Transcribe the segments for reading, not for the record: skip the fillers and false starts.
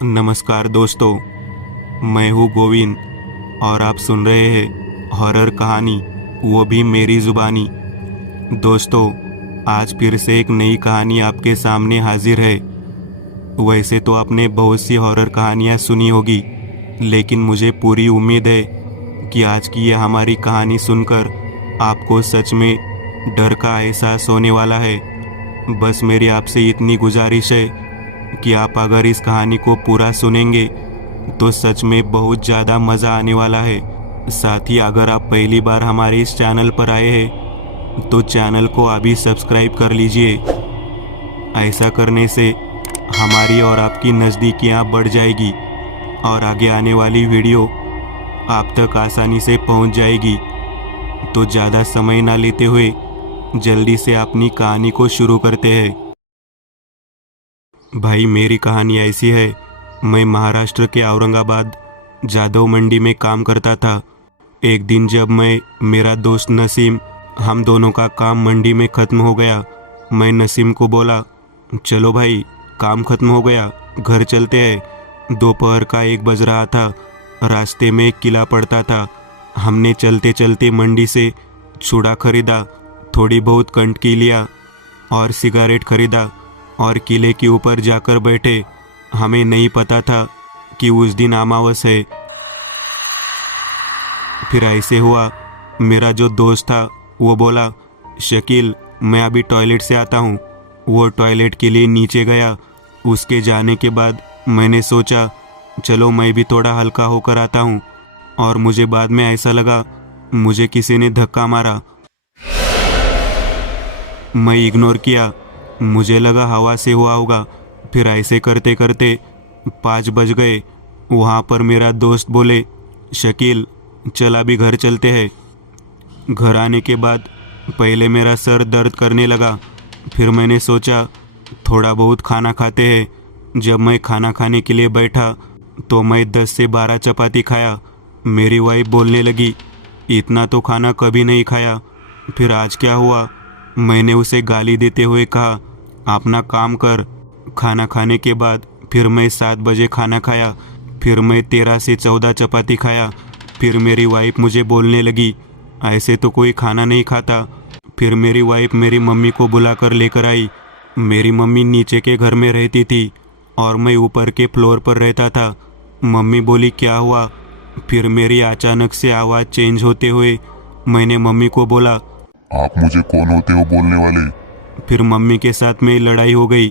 नमस्कार दोस्तों, मैं हूँ गोविंद और आप सुन रहे हैं हॉरर कहानी, वो भी मेरी ज़ुबानी। दोस्तों, आज फिर से एक नई कहानी आपके सामने हाजिर है। वैसे तो आपने बहुत सी हॉरर कहानियाँ सुनी होगी, लेकिन मुझे पूरी उम्मीद है कि आज की यह हमारी कहानी सुनकर आपको सच में डर का एहसास होने वाला है। बस मेरी आपसे इतनी गुजारिश है कि आप अगर इस कहानी को पूरा सुनेंगे तो सच में बहुत ज़्यादा मज़ा आने वाला है। साथ ही अगर आप पहली बार हमारे इस चैनल पर आए हैं तो चैनल को अभी सब्सक्राइब कर लीजिए। ऐसा करने से हमारी और आपकी नज़दीकियाँ बढ़ जाएगी और आगे आने वाली वीडियो आप तक आसानी से पहुंच जाएगी। तो ज़्यादा समय ना लेते हुए जल्दी से अपनी कहानी को शुरू करते हैं। भाई, मेरी कहानी ऐसी है। मैं महाराष्ट्र के औरंगाबाद जादव मंडी में काम करता था। एक दिन जब मैं, मेरा दोस्त नसीम, हम दोनों का काम मंडी में ख़त्म हो गया, मैं नसीम को बोला, चलो भाई, काम ख़त्म हो गया, घर चलते हैं। दोपहर का 1 बज रहा था। रास्ते में एक किला पड़ता था। हमने चलते चलते मंडी से चूड़ा खरीदा, थोड़ी बहुत कंटकी लिया और सिगारेट खरीदा और किले के ऊपर जाकर बैठे। हमें नहीं पता था कि उस दिन अमावस है। फिर ऐसे हुआ, मेरा जो दोस्त था वो बोला, शकील, मैं अभी टॉयलेट से आता हूँ। वो टॉयलेट के लिए नीचे गया। उसके जाने के बाद मैंने सोचा, चलो मैं भी थोड़ा हल्का होकर आता हूँ। और मुझे बाद में ऐसा लगा मुझे किसी ने धक्का मारा। मैं इग्नोर किया, मुझे लगा हवा से हुआ होगा। फिर ऐसे करते करते 5 बज गए। वहाँ पर मेरा दोस्त बोले, शकील, चल अभी घर चलते हैं। घर आने के बाद पहले मेरा सर दर्द करने लगा। फिर मैंने सोचा थोड़ा बहुत खाना खाते हैं। जब मैं खाना खाने के लिए बैठा तो मैं 10 से 12 चपाती खाया। मेरी वाइफ बोलने लगी, इतना तो खाना कभी नहीं खाया। फिर आज क्या हुआ? मैंने उसे गाली देते हुए कहा, अपना काम कर। खाना खाने के बाद फिर मैं 7 बजे खाना खाया। फिर मैं 13 से 14 चपाती खाया। फिर मेरी वाइफ मुझे बोलने लगी, ऐसे तो कोई खाना नहीं खाता। फिर मेरी वाइफ मेरी मम्मी को बुलाकर लेकर आई। मेरी मम्मी नीचे के घर में रहती थी और मैं ऊपर के फ्लोर पर रहता था। मम्मी बोली, क्या हुआ? फिर मेरी अचानक से आवाज़ चेंज होते हुए मैंने मम्मी को बोला, आप मुझे कौन होते हो बोलने वाले? फिर मम्मी के साथ मेरी लड़ाई हो गई।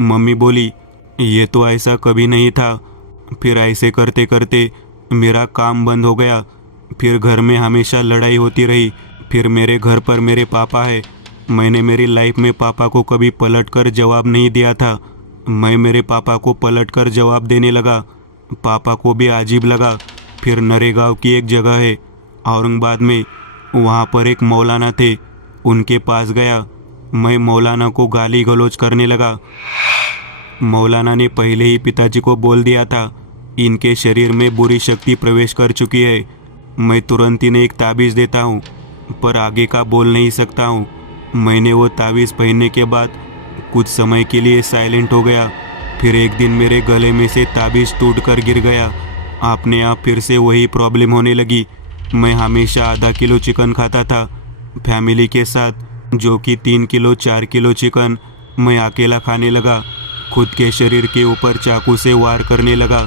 मम्मी बोली, ये तो ऐसा कभी नहीं था। फिर ऐसे करते करते मेरा काम बंद हो गया। फिर घर में हमेशा लड़ाई होती रही। फिर मेरे घर पर मेरे पापा है। मैंने मेरी लाइफ में पापा को कभी पलट कर जवाब नहीं दिया था। मैं मेरे पापा को पलट कर जवाब देने लगा। पापा को भी अजीब लगा। फिर नरेगांव की एक जगह है औरंगाबाद में, वहाँ पर एक मौलाना थे। उनके पास गया। मैं मौलाना को गाली गलौज करने लगा। मौलाना ने पहले ही पिताजी को बोल दिया था, इनके शरीर में बुरी शक्ति प्रवेश कर चुकी है। मैं तुरंत इन्हें एक ताबीज़ देता हूँ, पर आगे का बोल नहीं सकता हूँ। मैंने वो ताबीज़ पहनने के बाद कुछ समय के लिए साइलेंट हो गया। फिर एक दिन मेरे गले में से ताबीज़ टूटकर गिर गया। अपने आप फिर से वही प्रॉब्लम होने लगी। मैं हमेशा आधा किलो चिकन खाता था फैमिली के साथ, जो कि 3 किलो 4 किलो चिकन मैं अकेला खाने लगा। खुद के शरीर के ऊपर चाकू से वार करने लगा।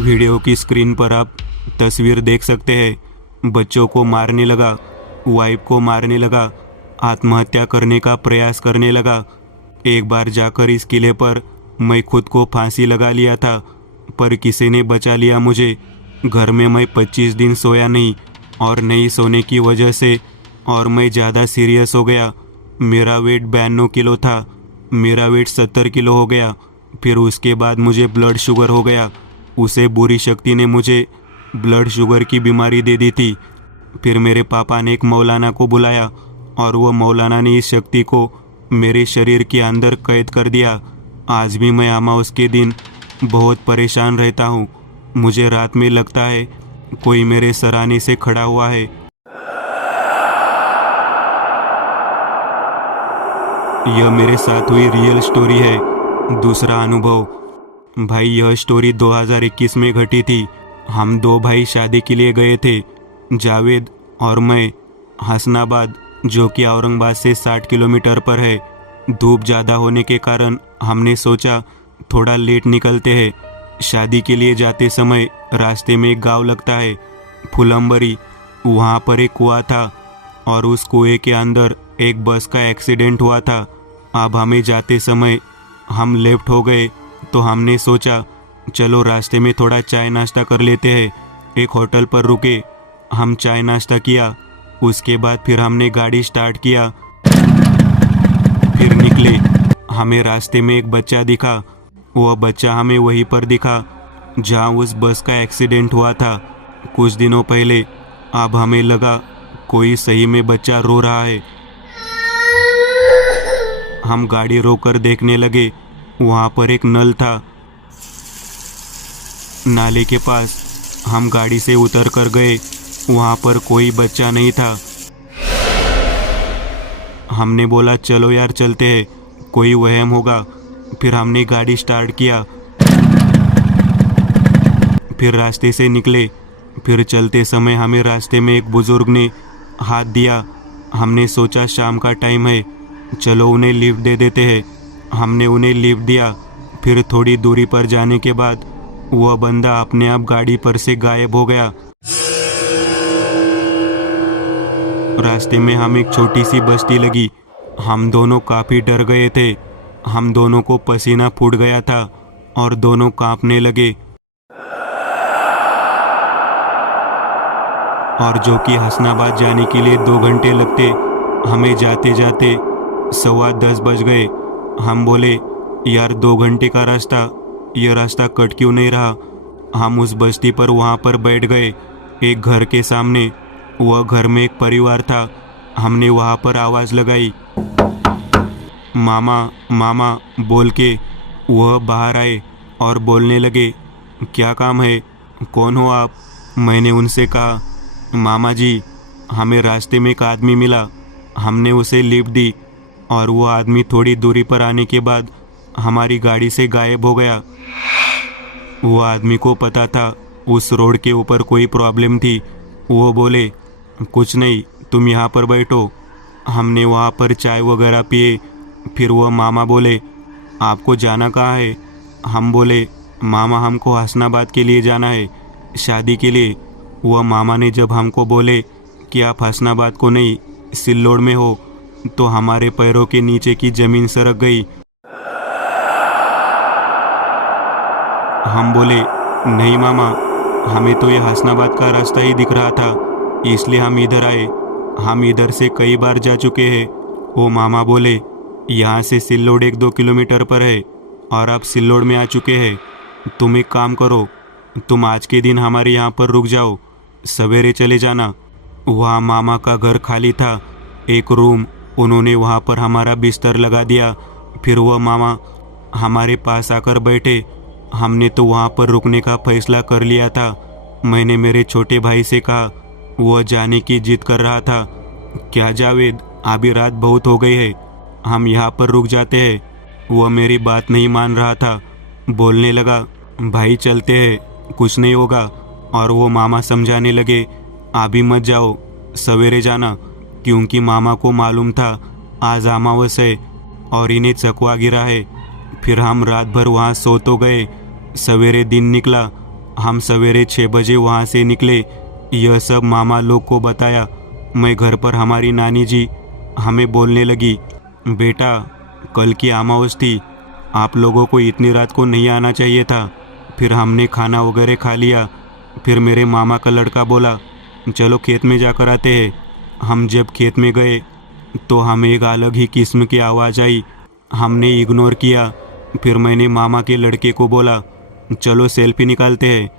वीडियो की स्क्रीन पर आप तस्वीर देख सकते हैं। बच्चों को मारने लगा, वाइफ को मारने लगा, आत्महत्या करने का प्रयास करने लगा। एक बार जाकर इस किले पर मैं खुद को फांसी लगा लिया था, पर किसी ने बचा लिया मुझे। घर में मैं 25 दिन सोया नहीं और नहीं सोने की वजह से और मैं ज़्यादा सीरियस हो गया। मेरा वेट 92 किलो था, मेरा वेट 70 किलो हो गया। फिर उसके बाद मुझे ब्लड शुगर हो गया। उसे बुरी शक्ति ने मुझे ब्लड शुगर की बीमारी दे दी थी। फिर मेरे पापा ने एक मौलाना को बुलाया और वो मौलाना ने इस शक्ति को मेरे शरीर के अंदर कैद कर दिया। आज भी मैं अमावस के दिन बहुत परेशान रहता हूँ। मुझे रात में लगता है कोई मेरे सराहने से खड़ा हुआ है। यह मेरे साथ हुई रियल स्टोरी है। दूसरा अनुभव, भाई यह स्टोरी 2021 में घटी थी। हम दो भाई शादी के लिए गए थे, जावेद और मैं, हसनाबाद, जो कि औरंगाबाद से 60 किलोमीटर पर है। धूप ज़्यादा होने के कारण हमने सोचा थोड़ा लेट निकलते हैं। शादी के लिए जाते समय रास्ते में एक गांव लगता है, फुलंबरी। वहाँ पर एक कुआं था और उस कुएं के अंदर एक बस का एक्सीडेंट हुआ था। अब हमें जाते समय हम लेफ्ट हो गए तो हमने सोचा चलो रास्ते में थोड़ा चाय नाश्ता कर लेते हैं। एक होटल पर रुके, हम चाय नाश्ता किया। उसके बाद फिर हमने गाड़ी स्टार्ट किया, फिर निकले। हमें रास्ते में एक बच्चा दिखा। वह बच्चा हमें वहीं पर दिखा जहाँ उस बस का एक्सीडेंट हुआ था कुछ दिनों पहले। अब हमें लगा कोई सही में बच्चा रो रहा है। हम गाड़ी रोककर देखने लगे, वहाँ पर एक नल था नाले के पास। हम गाड़ी से उतर कर गए, वहाँ पर कोई बच्चा नहीं था। हमने बोला चलो यार चलते हैं, कोई वहम होगा। फिर हमने गाड़ी स्टार्ट किया, फिर रास्ते से निकले। फिर चलते समय हमें रास्ते में एक बुजुर्ग ने हाथ दिया। हमने सोचा शाम का टाइम है, चलो उन्हें लिफ्ट दे देते हैं। हमने उन्हें लिफ्ट दिया। फिर थोड़ी दूरी पर जाने के बाद वह बंदा अपने आप गाड़ी पर से गायब हो गया। रास्ते में हम एक छोटी सी बस्ती लगी। हम दोनों काफ़ी डर गए थे। हम दोनों को पसीना फूट गया था और दोनों कांपने लगे। और जो कि हसनाबाद जाने के लिए 2 घंटे लगते, हमें जाते जाते 10:15 बज गए। हम बोले यार 2 घंटे का रास्ता, यह रास्ता कट क्यों नहीं रहा। हम उस बस्ती पर वहाँ पर बैठ गए, एक घर के सामने। वह घर में एक परिवार था। हमने वहाँ पर आवाज़ लगाई, मामा मामा बोल के। वह बाहर आए और बोलने लगे क्या काम है, कौन हो आप। मैंने उनसे कहा मामा जी, हमें रास्ते में एक आदमी मिला। हमने उसे लिफ्ट दी और वो आदमी थोड़ी दूरी पर आने के बाद हमारी गाड़ी से गायब हो गया। वो आदमी को पता था उस रोड के ऊपर कोई प्रॉब्लम थी। वो बोले कुछ नहीं, तुम यहाँ पर बैठो। हमने वहाँ पर चाय वगैरह पिए। फिर वह मामा बोले आपको जाना कहाँ है। हम बोले मामा हमको हसनाबाद के लिए जाना है, शादी के लिए। वह मामा ने जब हमको बोले कि आप हसनाबाद को नहीं सिल्लोड में हो, तो हमारे पैरों के नीचे की ज़मीन सरक गई। हम बोले नहीं मामा, हमें तो यह हसनाबाद का रास्ता ही दिख रहा था, इसलिए हम इधर आए। हम इधर से कई बार जा चुके हैं। वो मामा बोले यहाँ से सिल्लोड 1-2 किलोमीटर पर है और आप सिल्लोड में आ चुके हैं। तुम एक काम करो, तुम आज के दिन हमारे यहाँ पर रुक जाओ, सवेरे चले जाना। वहाँ मामा का घर खाली था, एक रूम। उन्होंने वहाँ पर हमारा बिस्तर लगा दिया। फिर वह मामा हमारे पास आकर बैठे। हमने तो वहाँ पर रुकने का फैसला कर लिया था। मैंने मेरे छोटे भाई से कहा, वह जाने की जिद कर रहा था। क्या जावेद, अभी रात बहुत हो गई है, हम यहाँ पर रुक जाते हैं। वह मेरी बात नहीं मान रहा था, बोलने लगा भाई चलते हैं, कुछ नहीं होगा। और वो मामा समझाने लगे अभी मत जाओ, सवेरे जाना, क्योंकि मामा को मालूम था आज अमावस है और इन्हें चकवा गिरा है। फिर हम रात भर वहाँ सो तो गए। सवेरे दिन निकला। हम सवेरे 6 बजे वहाँ से निकले। यह सब मामा लोग को बताया। मैं घर पर हमारी नानी जी हमें बोलने लगी बेटा कल की अमावस थी, आप लोगों को इतनी रात को नहीं आना चाहिए था। फिर हमने खाना वगैरह खा लिया। फिर मेरे मामा का लड़का बोला चलो खेत में जाकर आते हैं। हम जब खेत में गए तो हमें एक अलग ही किस्म की आवाज़ आई। हमने इग्नोर किया। फिर मैंने मामा के लड़के को बोला चलो सेल्फी निकालते हैं।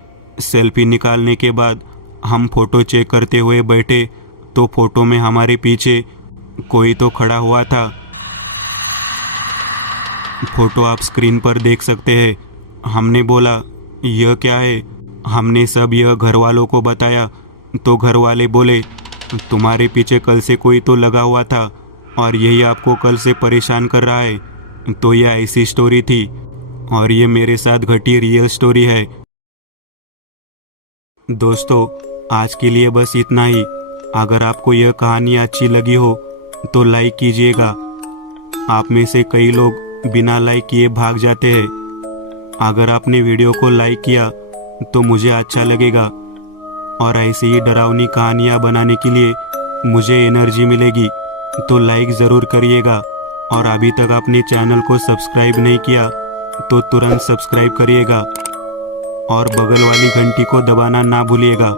सेल्फी निकालने के बाद हम फ़ोटो चेक करते हुए बैठे तो फ़ोटो में हमारे पीछे कोई तो खड़ा हुआ था। फ़ोटो आप स्क्रीन पर देख सकते हैं। हमने बोला यह क्या है। हमने सब यह घर वालों को बताया तो घर वाले बोले तुम्हारे पीछे कल से कोई तो लगा हुआ था और यही आपको कल से परेशान कर रहा है। तो यह ऐसी स्टोरी थी। और ये मेरे साथ घटी रियल स्टोरी है। दोस्तों, आज के लिए बस इतना ही। अगर आपको यह कहानी अच्छी लगी हो तो लाइक कीजिएगा। आप में से कई लोग बिना लाइक किए भाग जाते हैं। अगर आपने वीडियो को लाइक किया तो मुझे अच्छा लगेगा और ऐसी ही डरावनी कहानियाँ बनाने के लिए मुझे एनर्जी मिलेगी। तो लाइक ज़रूर करिएगा और अभी तक आपने चैनल को सब्सक्राइब नहीं किया तो तुरंत सब्सक्राइब करिएगा और बगल वाली घंटी को दबाना ना भूलिएगा।